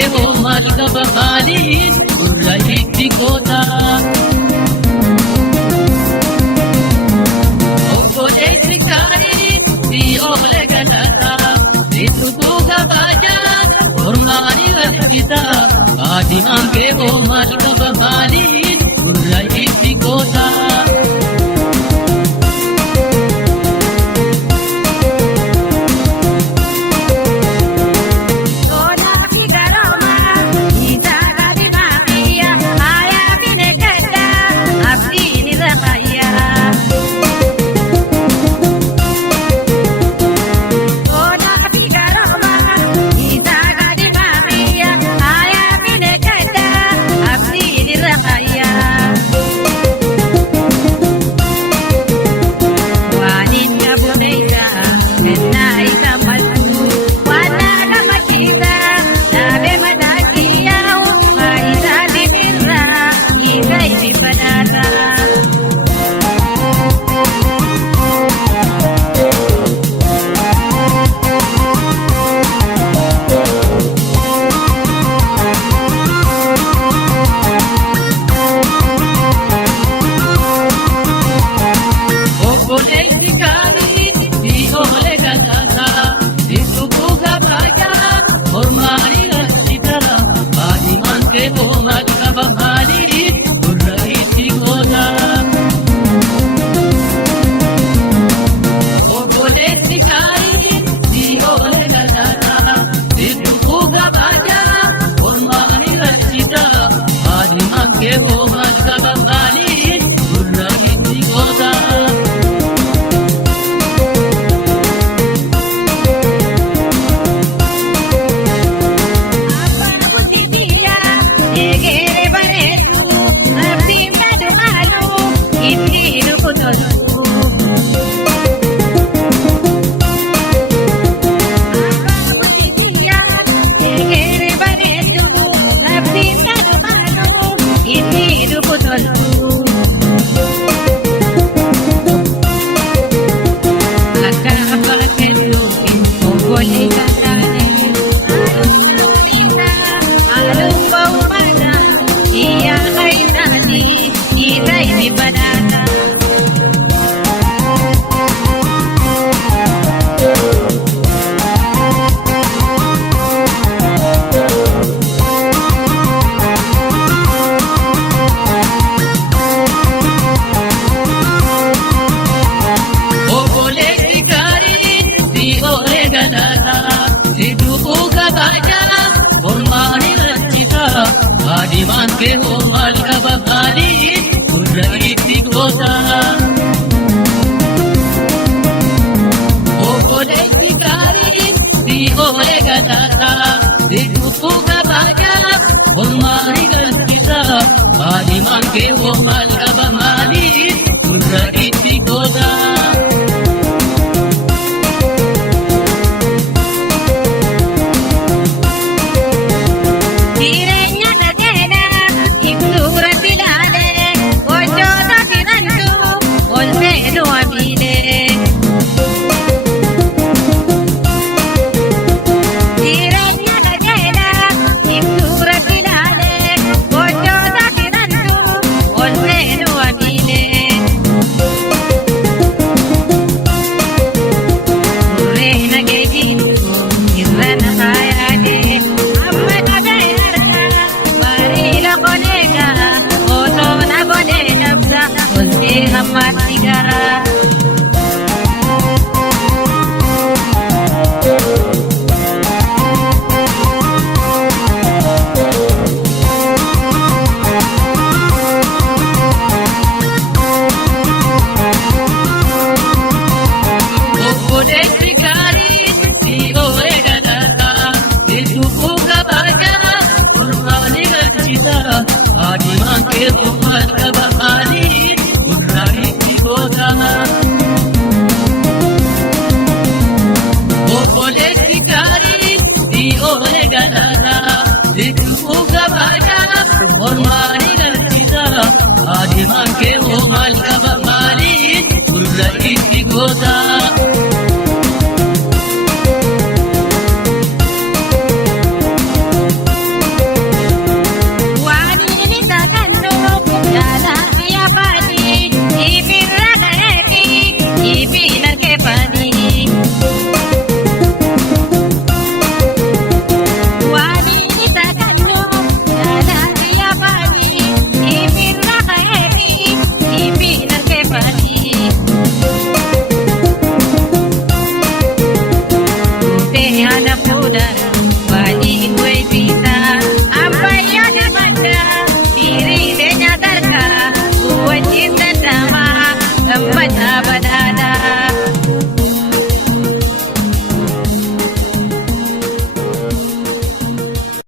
kee hoo maal qaba maaliin gurra itti goota. Obboleessi gaariin si oole galata beektuu kabajaa ormaani galchita kaadhimaan kee hoo maal qaba maaliin gurra itti goota. Kaadhimaan kee hoo maal qaba maaliin gurra itti goota. Obboleessi gaariin si oole galata beektuu kabajaa ormaani galchita kaadhimaan kee hoo maal qaba maaliin gurra itti goota. Kaadhimaan kee hoo maal qaba maaliin gurra itti goota. Obboleessi gaariin si oole galata beektuu kabajaa ormaani galchita kaadhimaan kee hoo maal qaba maaliin gurra itti goota. bana bana